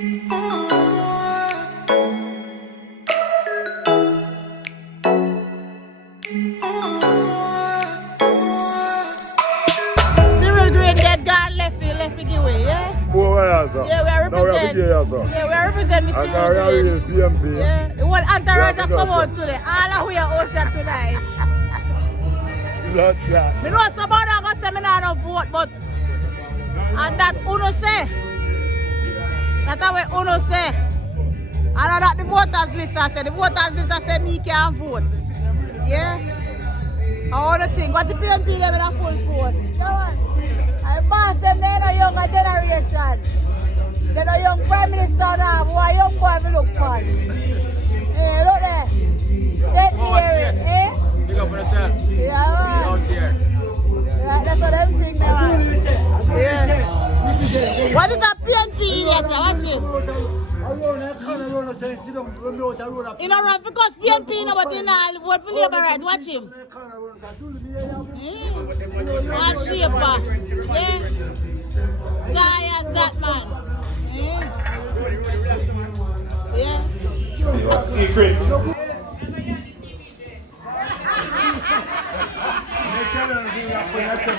Cyril Green dead gone left it away, yeah? Yeah, we are representing. Yeah, we are representing Cyril Green. PNP. Yeah, the one entourage come out today. All of we are out here tonight. Me know somebody are gonna say me not vote, but and that Uno say. That's what Uno say. And that the voters list say. The voters list say me can't vote. Yeah? I want to think. What the PNP them in a full force? I boss them, they're a younger generation. They're a young prime minister now. Who a young boy we look for. Hey, look there. St. Mary, eh? Pick up on yourself. Yeah, man. Out there. Yeah, that's what them think, man. Yeah. What is that PNP idiot? Watch him. You know, run because PNP know what in all vote for Labour right. Watch him. Watch shape, yeah. Science that man. Yeah. It was secret.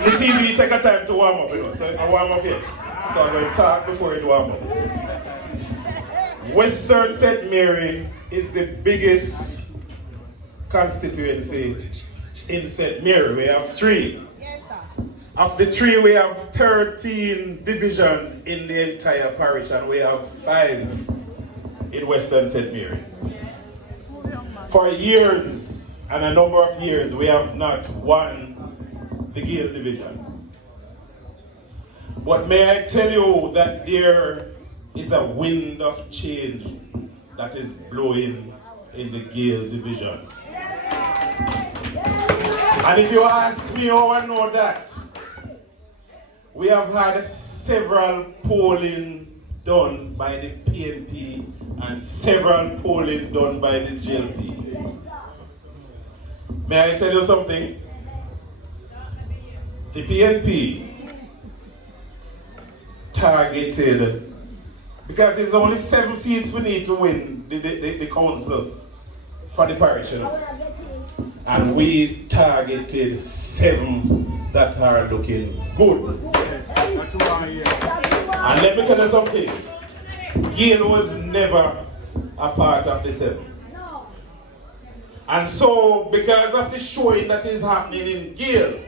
The TV take a time to warm up, you know, so I warm up yet. So I'm going to talk before it warm up. Western St. Mary is the biggest constituency in St. Mary. We have 3. Yes, sir. Of the 3, we have 13 divisions in the entire parish, and we have 5 in Western St. Mary. For years, and a number of years, we have not won the Gale division. But may I tell you that there is a wind of change that is blowing in the Gale division. And if you ask me how I know that, we have had several polling done by the PNP and several polling done by the GLP. May I tell you something? The PNP targeted, because there's only 7 seats we need to win the council for the parish, you know? And we targeted 7 that are looking good. And let me tell you something, Gale was never a part of the 7. And so, because of the showing that is happening in Gale,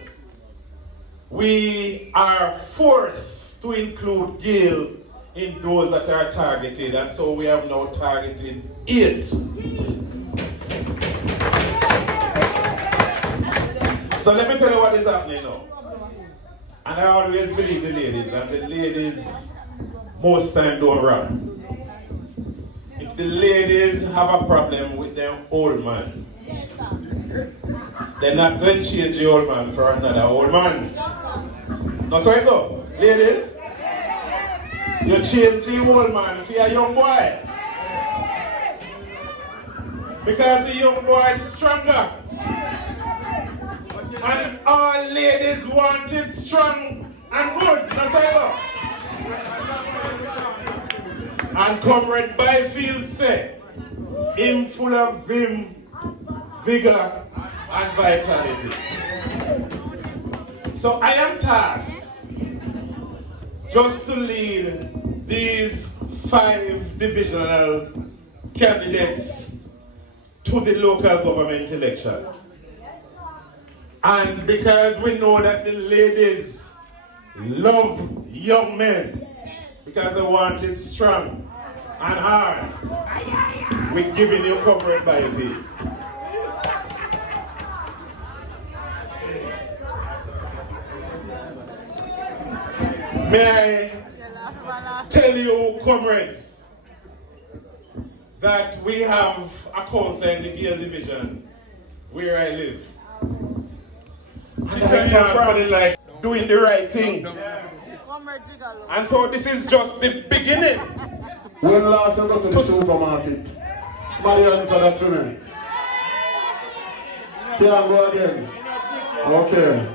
we are forced to include Gale in those that are targeted, and so we have now targeted 8. So let me tell you what is happening now. And I always believe the ladies, and the ladies most time don't run. If the ladies have a problem with their old man, they're not going to change the old man for another old man. That's how it go. Ladies, you change the old man for a young boy. Because the young boy is stronger. And all ladies want it strong and good. That's how it go. And Comrade Byfield said, him full of vim, vigor, and vitality. So I am tasked just to lead these 5 divisional candidates to the local government election. And because we know that the ladies love young men, because they want it strong and hard, we're giving you Comrade Byfield. May I tell you, comrades, that we have a council in the Gale division where I live. And I can't really like doing the right thing. And so this is just the beginning. When last I got to the supermarket, somebody answer that to me. Can't go again. Okay.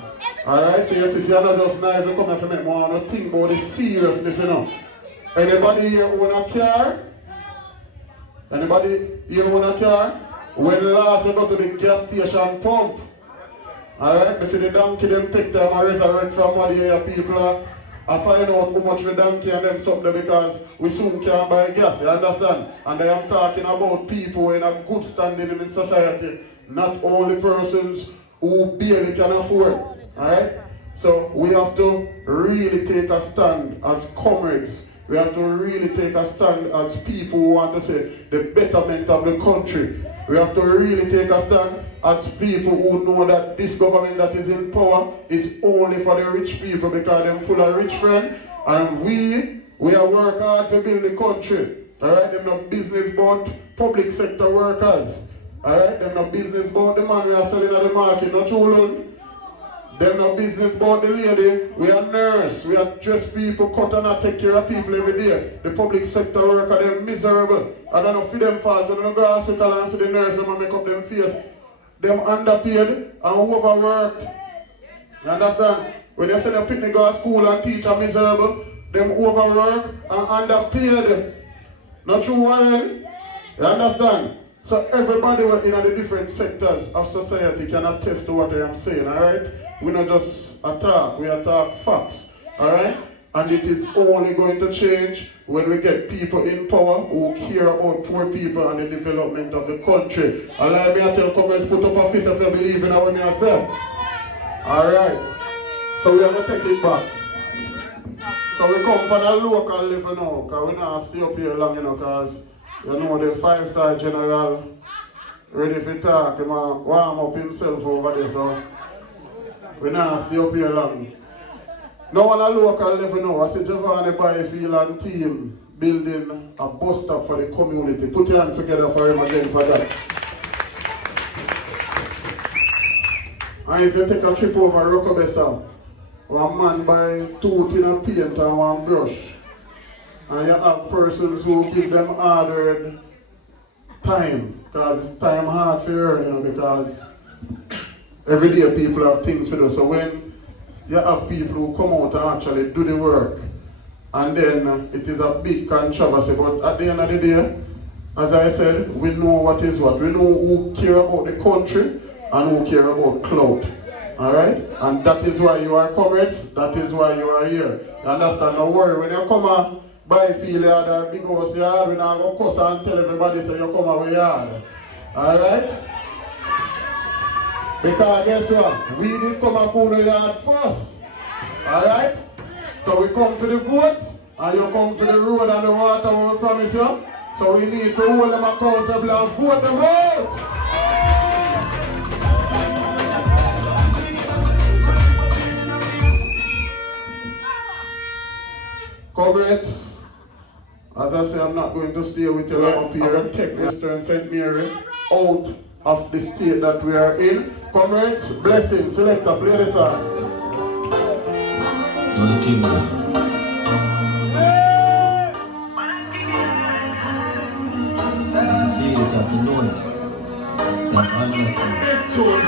Alright, so yes, if you're not just nice to come and make more, not think about the seriousness, you know. Anybody here own a car? Anybody here own a car? When last you go to the gas station pump, alright, you see the donkey them take time and resurrect from what the area people are. I find out how much the donkey and them something because we soon can't buy gas, you understand? And I am talking about people in a good standing in society, not only persons who barely can afford, alright? So we have to really take a stand as comrades. We have to really take a stand as people who want to say the betterment of the country. We have to really take a stand as people who know that this government that is in power is only for the rich people because they're full of rich friends. And we are work hard to build the country. Alright, them no business about public sector workers. Alright, them no business about the man we are selling at the market, not true. Them no business about the lady. We are nurse. We are just people cut and take care of people every day. The public sector worker, they're miserable. I don't know if them fault. When you go to the hospital and see the nurse, them make up them face. Them underpaid and overworked. You understand? When you send a picnic go to school and teach are miserable, them overworked and underpaid. Not true, Warren? You understand? So everybody in the different sectors of society can attest to what I am saying, alright? We not just attack, we attack facts, alright? And it is only going to change when we get people in power who care about poor people and the development of the country. Allow me to tell comrades, put up a fist if you believe in what I say. Alright, so we are going to take it back. So we come from the local level now, because we not stay up here long, because you know the 5-star general ready for talk, he might warm up himself over there, so we not stay up here long. Now on a local level now, I see Giovanni Byfield and team building a bus stop for the community. Put your hands together for him again for that. And if you take a trip over Rokobesa, one man buy 2 tin of paint and 1 brush. And you have persons who give them ordered time, because time hard for earn, because every day people have things to do. So when you have people who come out and actually do the work, and then it is a big controversy, but at the end of the day, as I said, we know what is what. We know who care about the country and who care about clout. Alright? And that is why you are comrades, that is why you are here. You understand? Don't worry, when you come and Byfield yard or big house yard, we now go cuss and tell everybody say you come away yard. Alright? Because guess what? We did come and fool the yard first. Alright? So we come to the vote, and you come to the road and the water we promise you. So we need to hold them accountable and vote the vote. Comrades, as I say, I'm not going to stay with you long up here and take Western St. Mary out of the state that we are in. Comrades, blessings. Selector, play the song.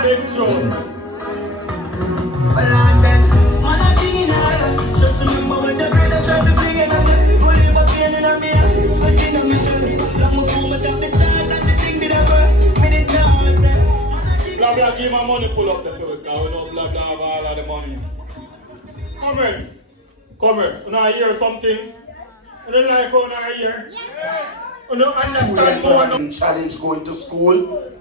Big tune. Just remember when the bread of traffic singing and the believe a pain in a mirror. Switching on me shirt. I'm a fool with the child and the thing that I work. Me did now say. Now we are giving my money pull up the foot. Now we don't block down all of the money. Comrades, when I hear some things, I don't like when I hear. You don't understand. Challenge going to school.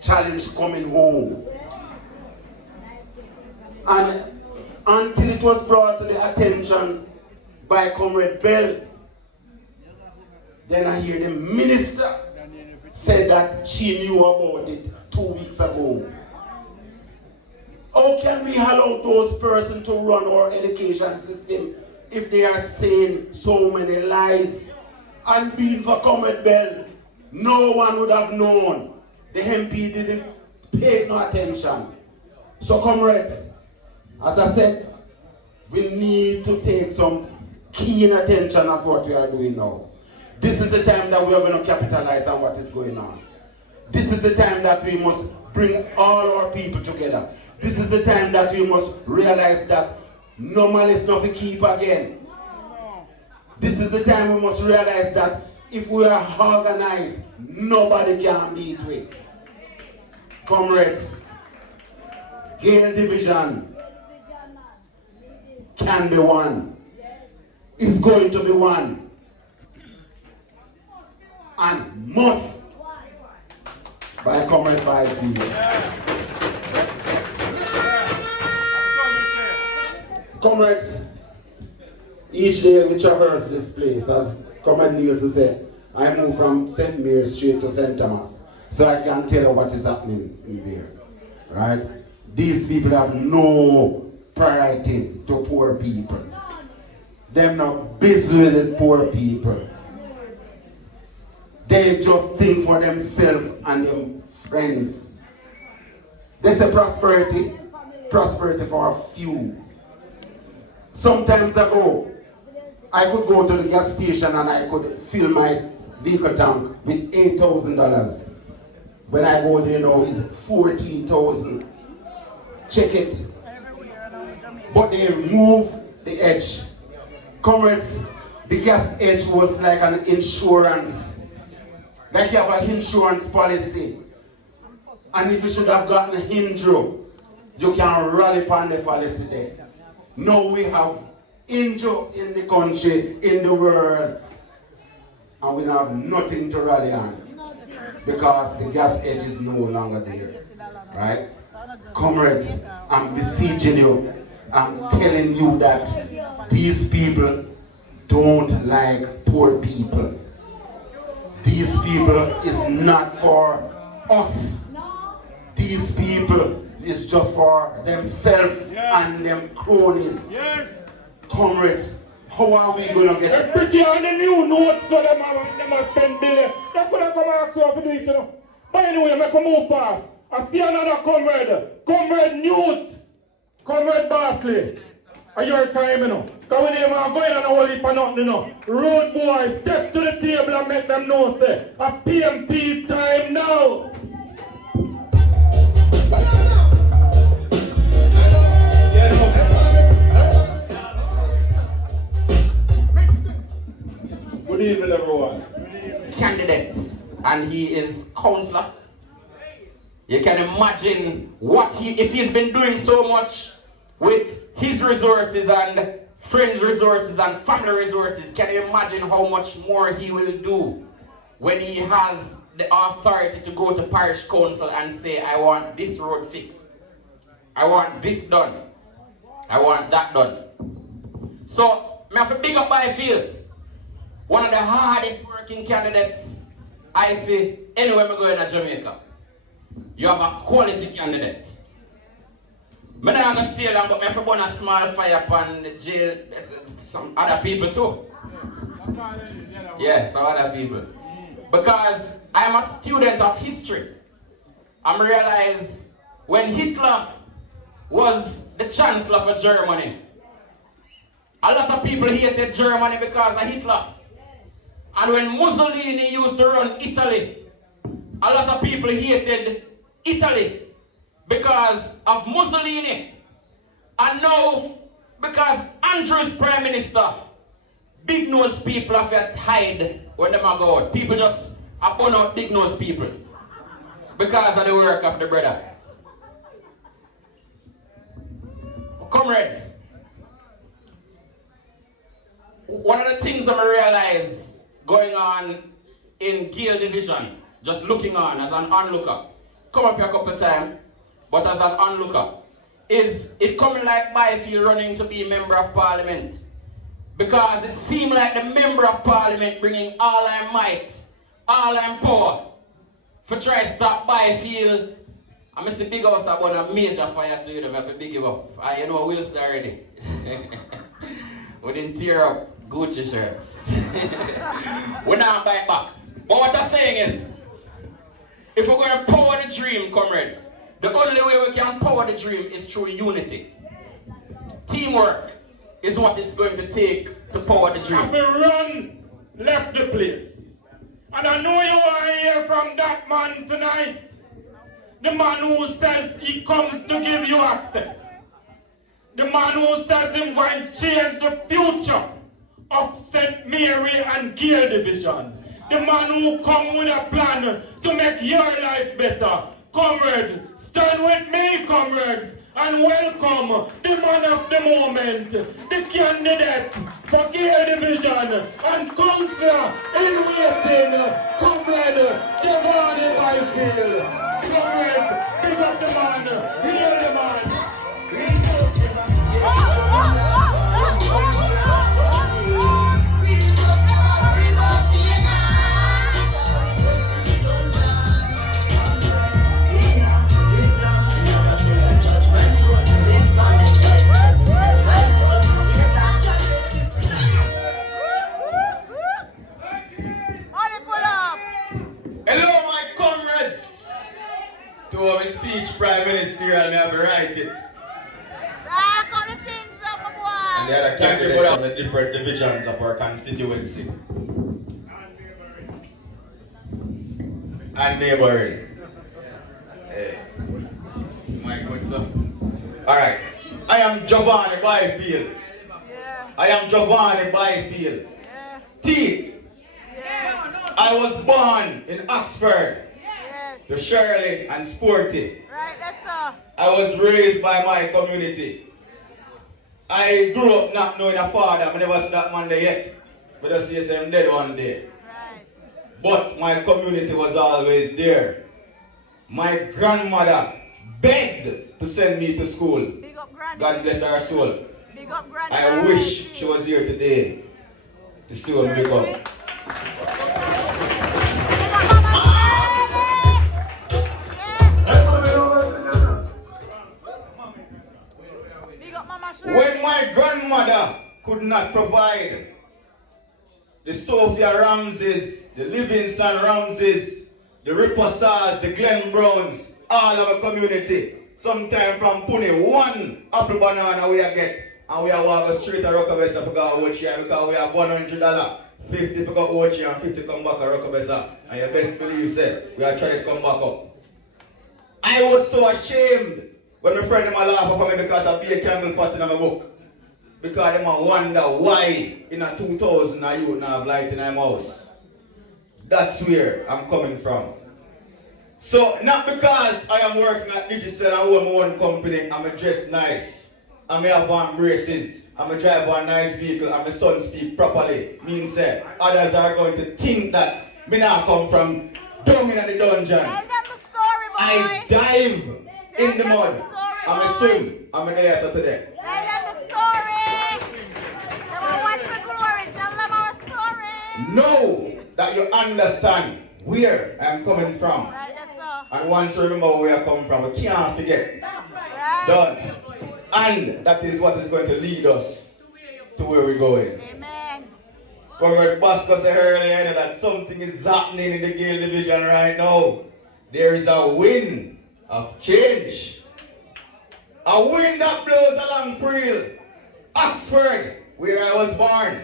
Challenge coming home. And until it was brought to the attention by Comrade Bell, then I hear the minister said that she knew about it 2 weeks ago. How can we allow those persons to run our education system if they are saying so many lies? And being for Comrade Bell, no one would have known. The MP didn't pay no attention. So comrades, as I said, we need to take some keen attention at what we are doing now. This is the time that we are going to capitalize on what is going on. This is the time that we must bring all our people together. This is the time that we must realize that no man is not to keep again. This is the time we must realize that if we are organized, nobody can beat we. Comrades, Gale Division can be won. Is going to be won. And must by Comrade 5 people. Comrades, each day we traverse this place, as Comrade Nielsen said, I move from St. Mary's Street to St. Thomas, so I can tell you what is happening in there, right? These people have no priority to poor people. They're not busy with the poor people. They just think for themselves and their friends. They say prosperity for a few. Sometimes ago, I could go to the gas station and I could fill my vehicle tank with $8,000. When I go there now, it's $14,000. Check it. But they remove the edge. Comrades, the gas edge was like an insurance. Like you have an insurance policy. And if you should have gotten an injury, you can rally upon the policy there. Now we have injury in the country, in the world, and we don't have nothing to rally on. Because the gas edge is no longer there. Right? Comrades, I'm beseeching you. I'm telling you that these people don't like poor people. These people is not for us. These people is just for themselves and them cronies. Comrades, how are we going to get it? They're pretty on the new notes, so they must spend billion. They could have come and ask you how to do it, you know. But anyway, make a move fast. I see another comrade. Comrade Newt. Comrade Barkley. At your time, you know. Because when they are going on a whole heap of nothing, you know. Road boys, step to the table and make them know, say, a PNP time now. Good evening, everyone. Candidate, and he is councillor. You can imagine what if he's been doing so much with his resources and friends' resources and family resources. Can you imagine how much more he will do when he has the authority to go to parish council and say, I want this road fixed, I want this done, I want that done. So, I have to big up Byfield, one of the hardest working candidates I see anywhere I go in Jamaica. You have a quality candidate. I don't have to steal them, but I have to burn a small fire upon the jail. Some other people too. Yeah, some other people. Because I'm a student of history. I realize when Hitler was the chancellor for Germany, a lot of people hated Germany because of Hitler. And when Mussolini used to run Italy, a lot of people hated Italy because of Mussolini. And now, because Andrew's prime minister, big nose people have to hide when they go out. People just burn out big nose people because of the work of the brother. Comrades, one of the things I realize going on in Gale Division, just looking on as an onlooker, come up here a couple of times, but as an onlooker, is it coming like Byfield running to be member of parliament? Because it seemed like the member of parliament bringing all our might, all our power, for try to stop Byfield. I miss a big house about a major fire to them, I have to big him up. And you know, we'll start already. We didn't tear up Gucci shirts. We're not back back. But what I'm saying is, if we're going to power the dream, comrades, the only way we can power the dream is through unity. Teamwork is what it's going to take to power the dream. If we run, left the place. And I know you want to hear from that man tonight. The man who says he comes to give you access. The man who says he's going to change the future of St. Mary and Gale Division. The man who come with a plan to make your life better. Comrade, stand with me, comrades, and welcome the man of the moment, the candidate for Gale Division and councillor in waiting, Comrade Giovanni Byfield. Comrades, big up the man, heal the man. Hello, my comrades! To our speech, Prime Minister, and I have to write it. And the other candidates from the different divisions of our constituency. And neighboring. Hey. My good son. Alright. I am Giovanni Byfield. Yeah. I am Giovanni Byfield. Yeah. Teeth. I was born in Oxford Yes. to Shirley and Sporty. Right, that's all. I was raised by my community. I grew up not knowing a father. I never see that man there yet. But I see him dead one day. Right. But my community was always there. My grandmother begged to send me to school. Big up Granny. God bless her soul. Big up Granny. I wish she was here today to see what we become. Big up Mama Shirley. Big up Mama Shirley. When my grandmother could not provide the Sophia Ramses, the Livingston Ramses, the Riposas, the Glen Browns, all of our community, sometime from Pune, one apple banana we get, and we are walking straight to Rockabessa because we have $100, 50 for go Ochi and 50 come back to Rockabessa, and you best believe say, we are trying to come back up. I was so ashamed when my friend laugh at me because I be a candle pot in my book. Because they wonder why in a 2000 a youth not have light in my house. That's where I'm coming from. So not because I am working at Digital and own my own company, I'm dressed nice. I may have on braces, I may drive a nice vehicle, and my son speak properly. Means that others are going to think that me not come from down in the dungeon. Tell them the story, boy. I dive in the mud. I'm a swim. I'm an air today. Tell them the story. They want to watch the glory. Tell them our story. Know that you understand where I'm coming from. Right, that's all. And once you remember where we are coming from, we can't forget. Right. Done. And that is what is going to lead us to where we're going. Amen. Comrade Bosco said earlier that something is happening in the Gale Division right now. There is a wind of change. A wind that blows along Friel, Oxford, where I was born,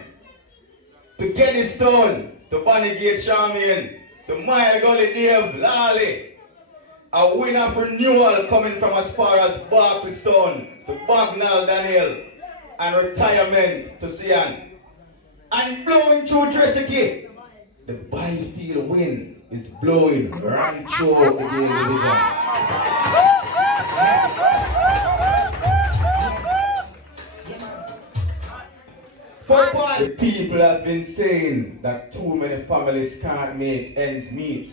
to Gettystone, to Bonnygate Charmian, to Mile Gully Dave, Lally. A wind of renewal coming from as far as Barklestone, to Bagnall Daniel, and retirement to Sian. And blowing through Treseke, the Byfield wind is blowing right through the Gale Division. The people have been saying that too many families can't make ends meet.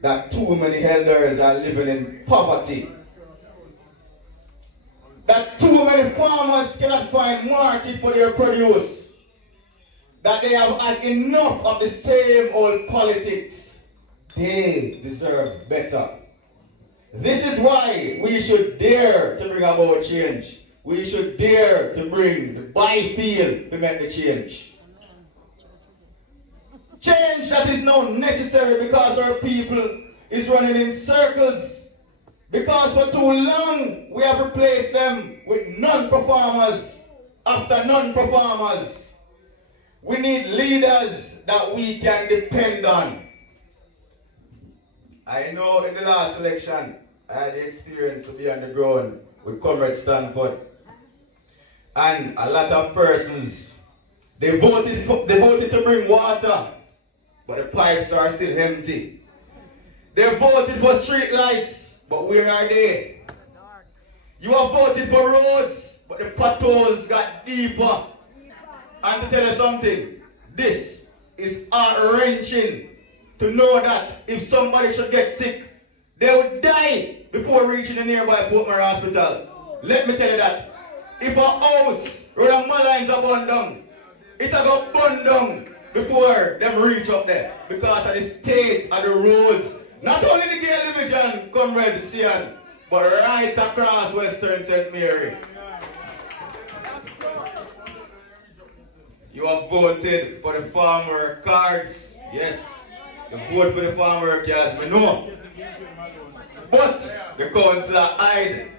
That too many elders are living in poverty. That too many farmers cannot find market for their produce. That they have had enough of the same old politics. They deserve better. This is why we should dare to bring about change. We should dare to bring the Byfield to make the change. Change that is now necessary because our people is running in circles. Because for too long we have replaced them with non-performers after non-performers. We need leaders that we can depend on. I know in the last election I had the experience to be on the ground with Comrade Stanford. And a lot of persons They voted to bring water, but the pipes are still empty. They voted for street lights, but where are they? You have voted for roads, but the potholes got deeper. And to tell you something, this is heart-wrenching to know that if somebody should get sick, they would die before reaching the nearby Portmore Hospital. Let me tell you that. If a house where the lines are burned down, it will go burned down before them reach up there because of the state of the roads. Not only the Gale Division, Comrade Sian, but right across Western St. Mary. You have voted for the farmer cards. Yes, you vote for the farmer cards, we know. But the councillor hide.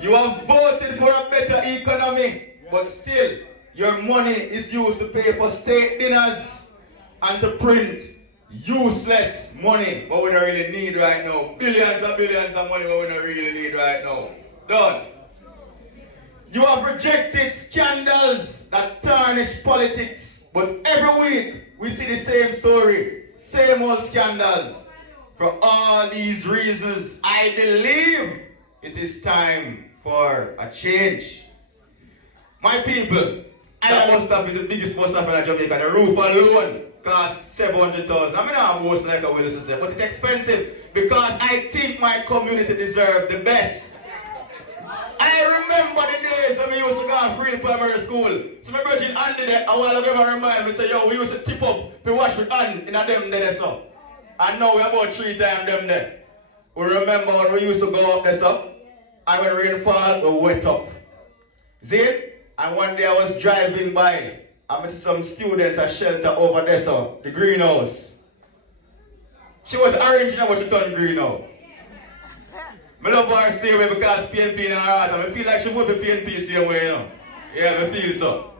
You have voted for a better economy, but still, your money is used to pay for state dinners and to print useless money, but we don't really need right now. Billions and billions of money, but we don't really need right now. Done. You have rejected scandals that tarnish politics, but every week we see the same story, same old scandals. For all these reasons, I believe it is time for a change. My people, that bus stop is the biggest bus stop in Jamaica. The roof alone costs 700,000. I mean, I'm boast like a Willis said, but it's expensive because I think my community deserves the best. I remember the days when we used to go to free primary school. So my brother Andy there, a while ago, I remind me, say, yo, we used to tip up to wash with hand in a them there, so. And now we're about 3 times them there. We remember when we used to go up there, so. And when rain fall, we wet up. See it? And one day I was driving by, and I see some students at shelter over there, so, the greenhouse. She was orange now, but she turned green now. I love her stay away because PNP in her heart, and I feel like she vote for PNP same way, you know. Yeah, I feel so.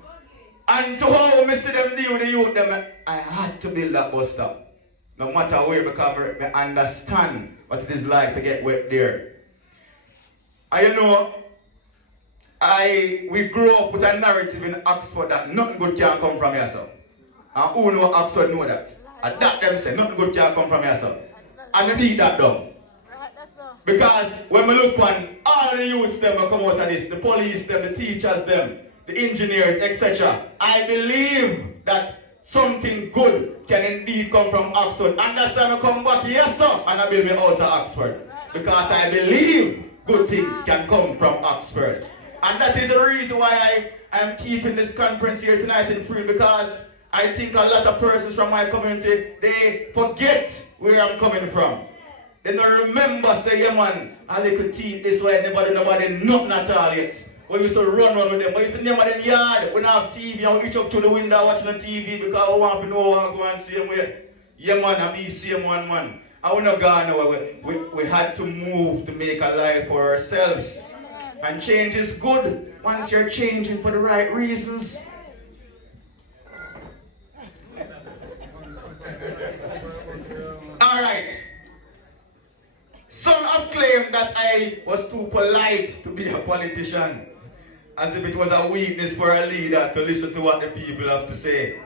And to how I see them deal with the youth, them, I had to build that bus stop. No matter where, because I understand what it is like to get wet there. And you know, we grew up with a narrative in Oxford that nothing good can come from yourself. And who know Oxford know that? And that them say nothing good can come from yourself. And we beat that down. Because when we look on all the youths them come out of this, the police them, the teachers them, the engineers, etc. I believe that something good can indeed come from Oxford. And that's why I come back, yes sir, and I build my house at Oxford. Because I believe good things can come from Oxford. And that is the reason why I am keeping this conference here tonight in Free, because I think a lot of persons from my community, they forget where I'm coming from. They don't remember, say, yeah man, I little teeth this way, never do nobody nothing at all yet. We used to run with them, we used to name them yard. We don't have TV, and we reach up to the window watching the TV because we want to know what go on same way. Yeah man, I'm the same one man. And we're not gone nowhere. We had to move to make a life for ourselves. And change is good once you're changing for the right reasons. Alright. Some have claimed that I was too polite to be a politician, as if it was a weakness for a leader to listen to what the people have to say.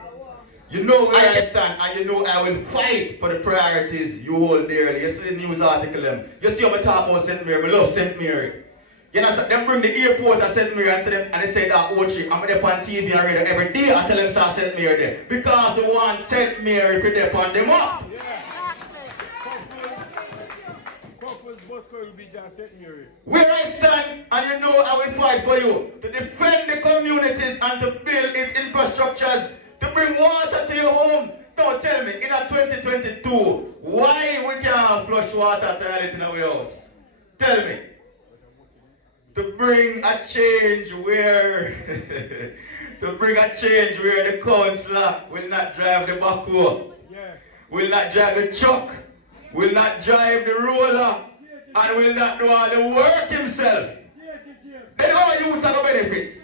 You know where I stand, and you know I will fight for the priorities you hold dearly. Yesterday news article them. You see how I talk about St. Mary, I love St. Mary. You know, them bring the airport at St. Mary and they say that Ochi, I'm there on TV and radio every day I tell them St. Mary there. Because they want St. Mary to depend them up. Where I stand, and you know I will fight for you, to defend the communities and to build its infrastructures, to bring water to your home. Don't tell me, in a 2022, why we can't flush water toilet in our house? Tell me. To bring a change where, the councillor will not drive the backhoe, will not drive the truck, will not drive the roller, and will not do all the work himself. Then all youths are going to benefit.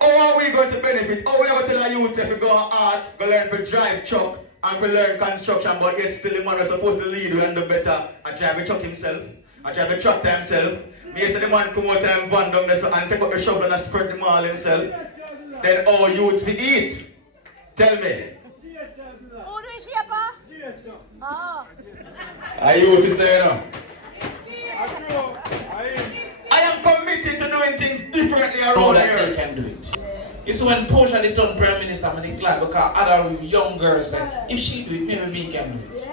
How are we going to benefit? How are we going to tell our youth if we go on art, go learn to drive truck and to learn construction, but yet still the man is supposed to lead you and do better and drive a truck himself, and drive a tractor himself, Me say the man come out and van down there and take up the shovel and spread the mall himself. Then all youths we eat. Tell me. Who do you shape? Oh. I used to say, you know. I am committed to doing things differently around that here. they can do it. It's when Portia they turned Prime Minister, I'm glad because other young girls said, if she do it, maybe me can do it.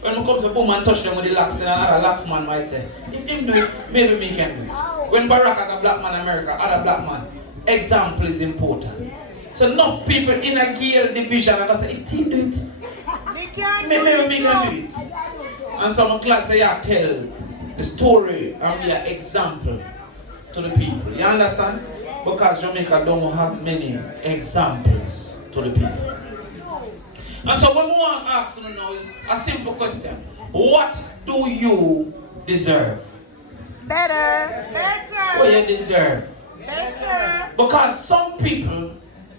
When we come to boom and touch them with the lax, then another lax man might say, if him do it, maybe me can do it. When Barack as a black man in America, other black man, example is important. So enough people in a Gale division and I say, if he do it, maybe me can do it. And so I'm glad say I tell the story and be an example to the people. You understand? Because Jamaica don't have many examples to the people. And so what we want to ask you now is a simple question. What do you deserve? Better. What you deserve? Better. Because some people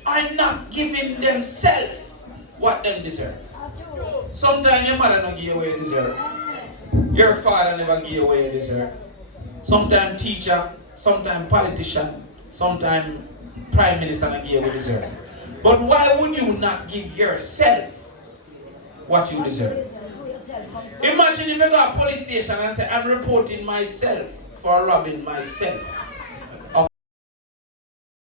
are not giving themselves what they deserve. Sometimes your mother don't give you what you deserve. Your father never give you what you deserve. Sometimes teacher, sometimes politician, sometimes prime minister not give you what you deserve. But why would you not give yourself what you deserve? Imagine if you go to a police station and say, I'm reporting myself for robbing myself.